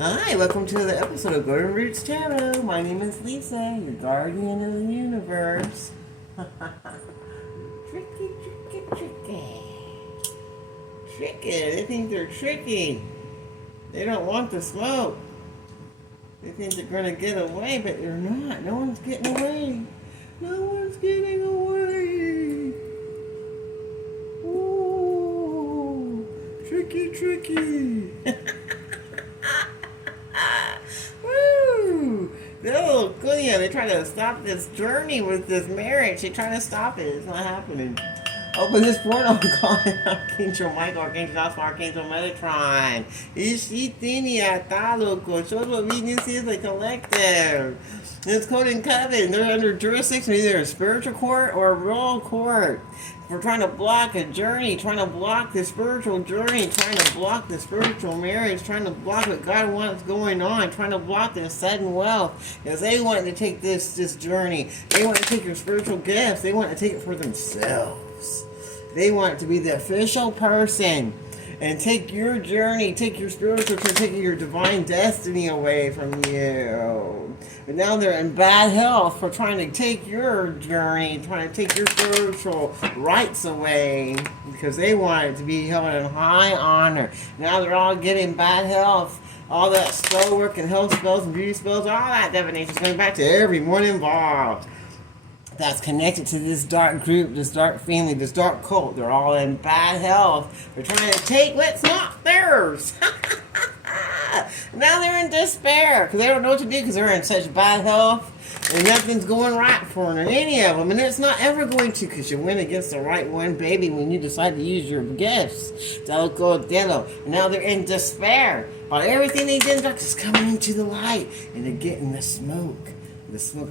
Hi, welcome to another episode of Golden Roots Tarot. My name is Lisa, your guardian of the universe. Tricky, tricky, tricky. Tricky, they think they're tricky. They don't want the smoke. They think they're going to get away, but they're not. No one's getting away. No one's getting away. Ooh, tricky, tricky. Woo! Oh, good. Yeah, they're trying to stop this journey with this marriage. They're trying to stop it. It's not happening. Open this portal, calling Archangel Michael, Archangel Joshua, Archangel Metatron. Ishitini Atalo, shows what Venus is a collective. It's code and coven. They're under jurisdiction, either a spiritual court or a royal court. We're trying to block a journey, trying to block the spiritual journey, trying to block the spiritual marriage, trying to block what God wants going on, trying to block this sudden wealth. Because they want to take this journey. They want to take your spiritual gifts. They want to take it for themselves. They want to be the official person and take your journey, take your spiritual, take your divine destiny away from you. But now they're in bad health for trying to take your journey, trying to take your spiritual rights away because they want it to be held in high honor. Now they're all getting bad health. All that spell work and health spells and beauty spells, all that divination is going back to everyone involved that's connected to this dark group, this dark family, this dark cult. They're all in bad health. They're trying to take what's not theirs. Now they're in despair because they don't know what to do because they're in such bad health and nothing's going right for them, any of them. And it's not ever going to because you went against the right one, baby, when you decide to use your gifts. And now they're in despair. While everything they did is coming into the light and they're getting the smoke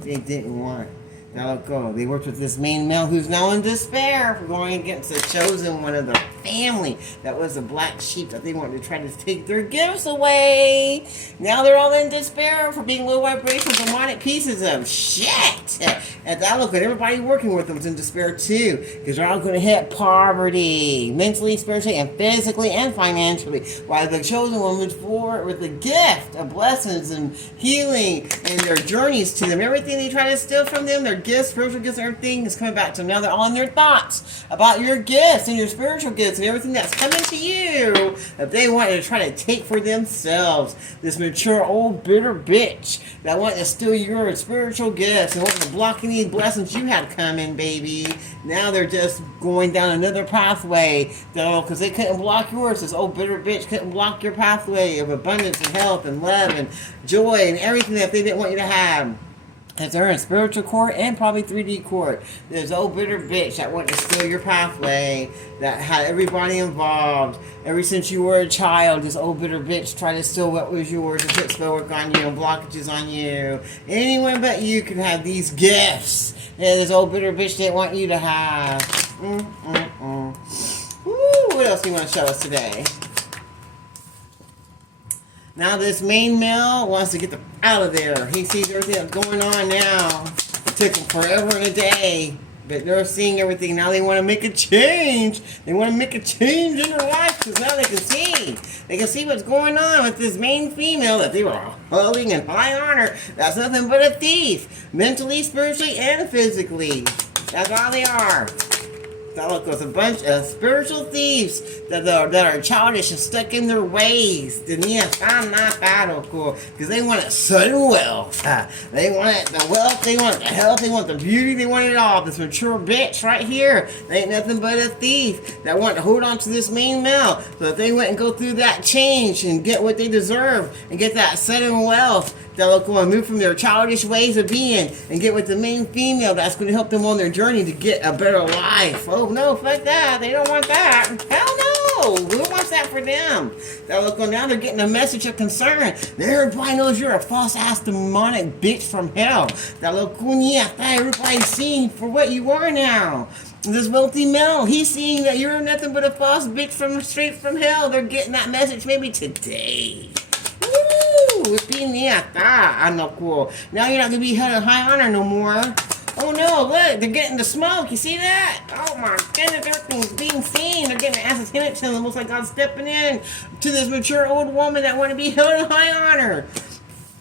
they didn't want. Now go. They worked with this main male who's now in despair for going against the chosen one of the family that was the black sheep that they wanted to try to take their gifts away. Now they're all in despair for being low vibrational demonic pieces of shit. And that look at everybody working with them is in despair too because they're all going to hit poverty, mentally, spiritually, and physically and financially. While the chosen one moves forward with the gift of blessings and healing and their journeys to them. Everything they try to steal from them, their gifts, spiritual gifts, everything is coming back to them. Now they're all in their thoughts about your gifts and your spiritual gifts and everything that's coming to you that they want to try to take for themselves. This mature old bitter bitch that want to steal your spiritual gifts and want to block any blessings you had coming, baby. Now they're just going down another pathway, though, because they couldn't block yours. This old bitter bitch couldn't block your pathway of abundance and health and love and joy and everything that they didn't want you to have. If they're in spiritual court and probably 3D court, there's old bitter bitch that wanted to steal your pathway, that had everybody involved. Ever since you were a child, this old bitter bitch tried to steal what was yours and put spell work on you and blockages on you. Anyone but you can have these gifts that this old bitter bitch didn't want you to have. Woo, what else do you want to show us today? Now this main male wants to get them out of there. He sees everything that's going on now. It took him forever and a day. But they're seeing everything. Now they want to make a change. They want to make a change in their life because now they can see. They can see what's going on with this main female that they were holding in high honor. That's nothing but a thief. Mentally, spiritually, and physically. That's all they are. That look was a bunch of spiritual thieves that are childish and stuck in their ways. Because they want sudden wealth. They want the wealth, they want the health, they want the beauty, they want it all. This mature bitch right here, they ain't nothing but a thief that want to hold on to this main male. So if they went and go through that change and get what they deserve and get that sudden wealth, they'll go and move from their childish ways of being and get with the main female that's going to help them on their journey to get a better life. Oh no, fuck that. They don't want that. Hell no. Who wants that for them? They'll go now, they're getting a message of concern. Everybody knows you're a false ass demonic bitch from hell. Everybody's seeing for what you are now. This wealthy male, he's seeing that you're nothing but a false bitch from straight from hell. They're getting that message maybe today. Now you're not going to be held in high honor no more. Oh Oh no, look, they're getting the smoke. You see that? Oh my goodness, everything's being seen. They're getting asses handed to them. Almost like God's stepping in to this mature old woman that want to be held in high honor.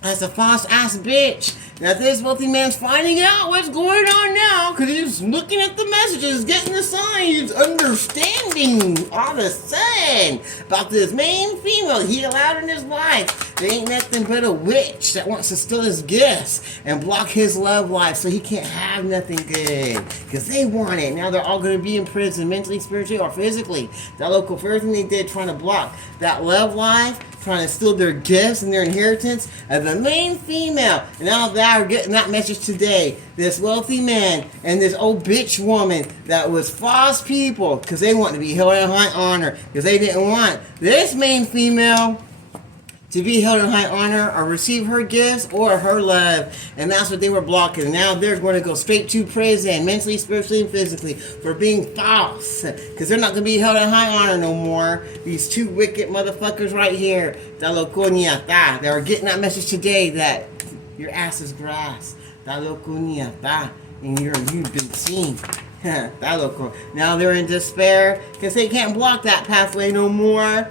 That's a false ass bitch. Now this wealthy man's finding out what's going on now because he's looking at the messages, getting the signs, understanding all of a sudden about this main female he allowed in his life. They ain't nothing but a witch that wants to steal his gifts and block his love life so he can't have nothing good because they want it. Now they're all going to be in prison mentally, spiritually, or physically. That local for everything they did trying to block that love life, trying to steal their gifts and their inheritance of the main female. And now they are getting that message today. This wealthy man and this old bitch woman that was false people because they want to be held in high honor because they didn't want this main female to be held in high honor or receive her gifts or her love. And that's what they were blocking. Now they're going to go straight to prison, mentally, spiritually, and physically, for being false. Because they're not going to be held in high honor no more. These two wicked motherfuckers right here, they are getting that message today that your ass is grass. And you've been seen. Now they're in despair because they can't block that pathway no more.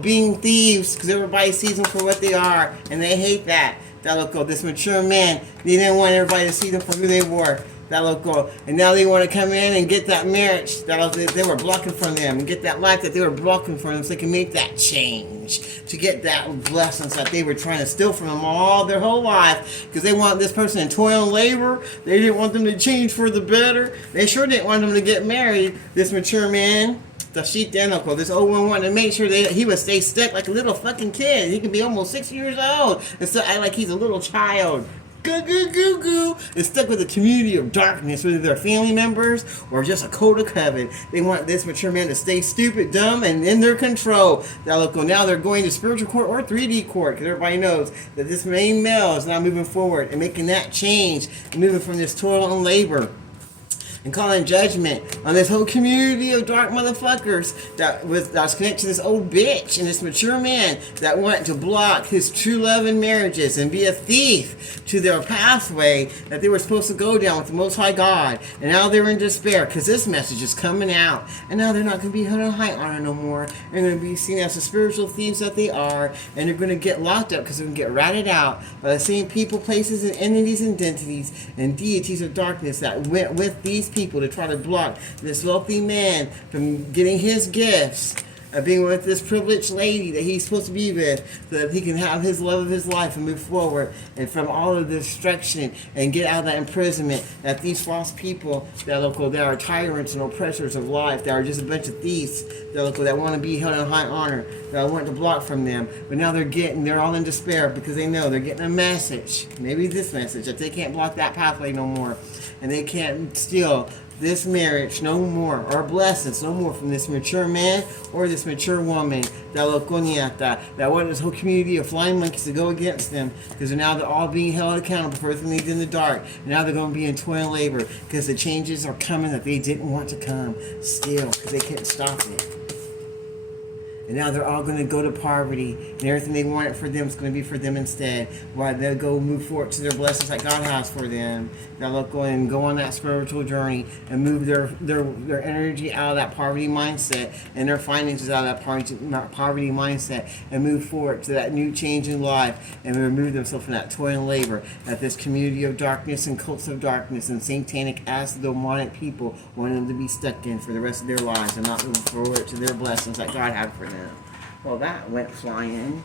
Being thieves because everybody sees them for what they are and they hate that. This mature man, they didn't want everybody to see them for who they were. And now they want to come in and get that marriage that they were blocking from them and get that life that they were blocking from them so they can make that change to get that blessings that they were trying to steal from them all their whole life because they want this person in toil and labor. They didn't want them to change for the better. They sure didn't want them to get married. This mature man, this old one wanted to make sure that he would stay stuck like a little fucking kid. He could be almost 6 years old and still act like he's a little child. Is stuck with a community of darkness, whether they're family members or just a code of covenant. They want this mature man to stay stupid, dumb, and in their control. Now they're going to spiritual court or 3D court because everybody knows that this main male is now moving forward and making that change, moving from this toil and labor. And calling judgment on this whole community of dark motherfuckers that was connected to this old bitch and this mature man that wanted to block his true love and marriages and be a thief to their pathway that they were supposed to go down with the Most High God. And now they're in despair because this message is coming out. And now they're not going to be held in high honor no more. They're going to be seen as the spiritual thieves that they are. And they're going to get locked up because they're going to get ratted out by the same people, places, and entities and identities and deities of darkness that went with these people to try to block this wealthy man from getting his gifts of being with this privileged lady that he's supposed to be with so that he can have his love of his life and move forward and from all of the destruction and get out of that imprisonment that these false people that are tyrants and oppressors of life, that are just a bunch of thieves that want to be held in high honor, that want to block from them. But now they're all in despair because they know they're getting a message, maybe this message, that they can't block that pathway no more and they can't steal this marriage no more, or blessings no more from this mature man or this mature woman that want this whole community of flying monkeys to go against them because now they're all being held accountable for everything they did in the dark. And now they're going to be in toil and labor because the changes are coming that they didn't want to come still because they couldn't stop it. And now they're all going to go to poverty, and everything they wanted for them is going to be for them instead. While they'll go move forward to their blessings that God has for them. They'll go and go on that spiritual journey and move their energy out of that poverty mindset and their finances out of that poverty mindset and move forward to that new change in life and remove themselves from that toil and labor that this community of darkness and cults of darkness and satanic acid demonic people want them to be stuck in for the rest of their lives and not move forward to their blessings that God had for them. Well, that went flying.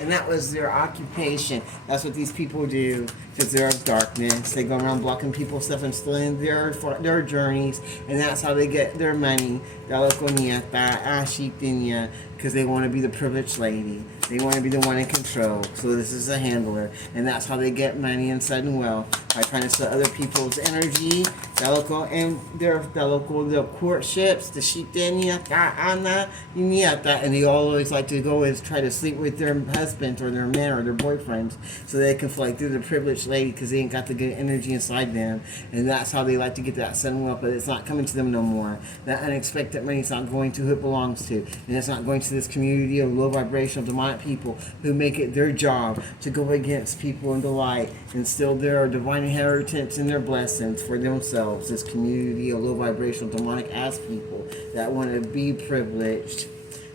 And that was their occupation. That's what these people do because they're of darkness. They go around blocking people's stuff and stealing their journeys. And that's how they get their money. Because they want to be the privileged lady. They want to be the one in control. So this is a handler. And that's how they get money and sudden wealth. By trying to steal other people's energy. And their courtships. The and they always like to go and try to sleep with their husbands or their men or their boyfriends. So they can fly through the privileged rich lady because they ain't got the good energy inside them. And that's how they like to get that sudden wealth, but it's not coming to them no more. That unexpected money is not going to who it belongs to. And it's not going to this community of low vibrational demonic people who make it their job to go against people in the light and steal their divine inheritance and their blessings for themselves. This community of low vibrational demonic ass people that want to be privileged,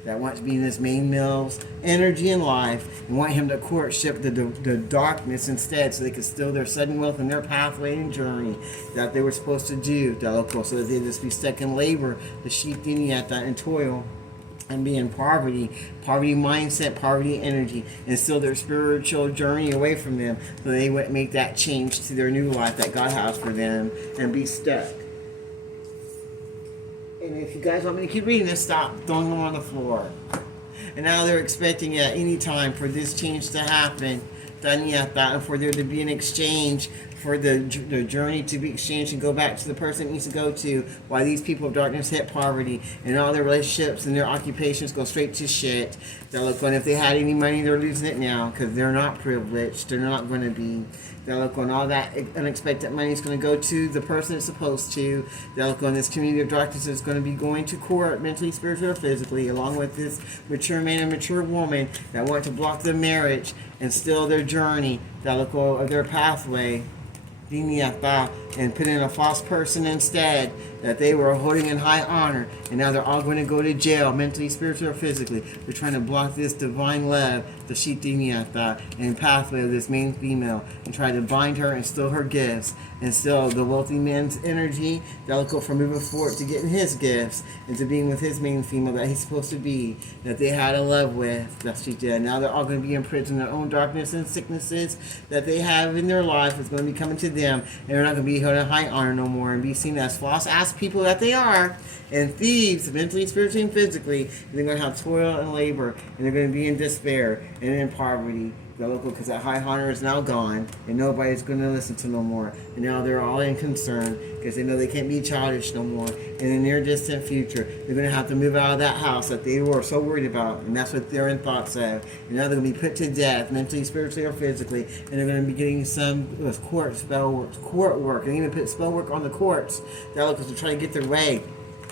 that want to be in this main male's energy and life, and want him to courtship the darkness instead, so they could steal their sudden wealth and their pathway and journey that they were supposed to do, so that they'd just be stuck in labor, the sheep dinyata, and toil, and be in poverty mindset, poverty energy, and steal their spiritual journey away from them, so they would make that change to their new life that God has for them, and be stuck. And if you guys want me to keep reading this, stop throwing them on the floor. And now they're expecting at any time for this change to happen, and for there to be an exchange, for the journey to be exchanged and go back to the person it needs to go to, while these people of darkness hit poverty, and all their relationships and their occupations go straight to shit. They'll look on, if they had any money, they're losing it now because they're not privileged. They're not going to be. They'll look on, all that unexpected money is going to go to the person it's supposed to. They'll look on, this community of darkness is going to be going to court, mentally, spiritually, or physically, along with this mature man and mature woman that want to block their marriage and steal their journey. They'll look on their pathway, and put in a false person instead that they were holding in high honor, and now they're all going to go to jail, mentally, spiritually, or physically. They're trying to block this divine love, the Shitiniata, and pathway of this main female, and try to bind her and steal her gifts, and steal the wealthy man's energy. They'll go from moving forward to getting his gifts, and to being with his main female that he's supposed to be, that they had a love with, that she did. Now they're all going to be imprisoned in their own darkness and sicknesses that they have in their life. It's going to be coming to them, and they're not going to be held in high honor no more, and be seen as false ass people that they are, and thieves, mentally, spiritually, and physically. And they're going to have toil and labor, and they're going to be in despair and in poverty. Because that high honor is now gone, and nobody's going to listen to no more. And now they're all in concern because they know they can't be childish no more. In the near distant future, they're going to have to move out of that house that they were so worried about, and that's what they're in thoughts of. And now they're going to be put to death, mentally, spiritually, or physically, and they're going to be getting some court work, and even put spell work on the courts. They're to try to get their way,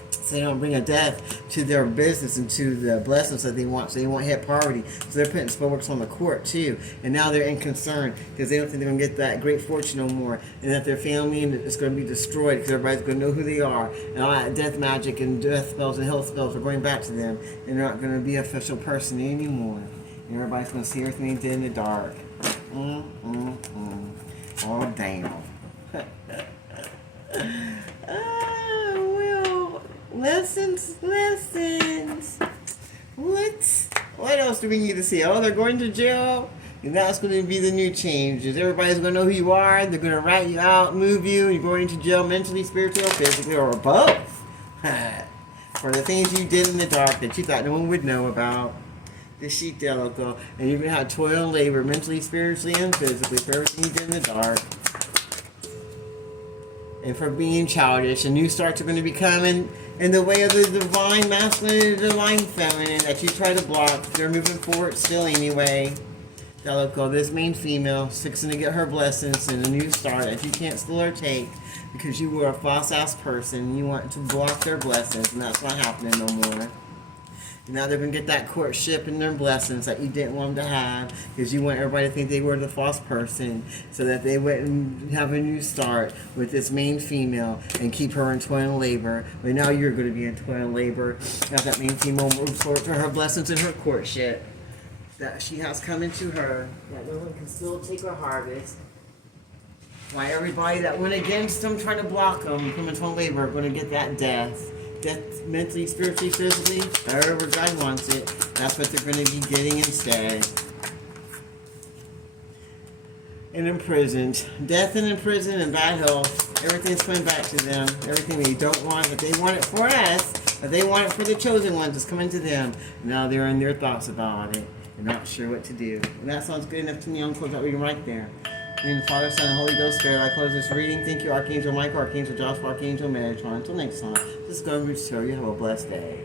so they don't bring a death to their business and to the blessings that they want, so they won't hit poverty. So they're putting spellworks on the court too, and now they're in concern because they don't think they're going to get that great fortune no more, and that their family is going to be destroyed because everybody's going to know who they are, and all that death magic and death spells and health spells are going back to them, and they're not going to be an official person anymore, and everybody's going to see everything they did in the dark. Oh damn. Lessons. What else do we need to see? Oh, they're going to jail? And that's going to be the new changes. Everybody's going to know who you are. They're going to rat you out, move you, and you're going to jail mentally, spiritually, or physically, or both. For the things you did in the dark that you thought no one would know about. The sheet delico. And you're going to have toil and labor, mentally, spiritually, and physically, for everything you did in the dark. And for being childish, and new starts are going to be coming in the way of the divine masculine and the divine feminine that you try to block. They're moving forward still anyway. Delico, this main female, fixing to get her blessings and a new start that you can't steal or take because you were a false ass person. You want to block their blessings, and that's not happening no more. Now they're going to get that courtship and their blessings that you didn't want them to have because you want everybody to think they were the false person, so that they wouldn't have a new start with this main female and keep her in toil and labor. But now you're going to be in toil and labor as that main female moves forward to her blessings and her courtship that she has coming to her, that no one can still take her harvest. Why everybody that went against them, trying to block them from toil and labor, are going to get that death. Death mentally, spiritually, physically, however God wants it. That's what they're going to be getting instead. And imprisoned. Death and imprisoned and bad health. Everything's coming back to them. Everything they don't want, but they want it for us. But they want it for the chosen ones. It's coming to them. Now they're in their thoughts about it. They're not sure what to do. And that sounds good enough to me. I'll close that reading right there. In the name of the Father, Son, and Holy Ghost Spirit, I close this reading. Thank you, Archangel Michael, Archangel Joshua, Archangel Metatron. Until next time, this is going to be show you. Have a blessed day.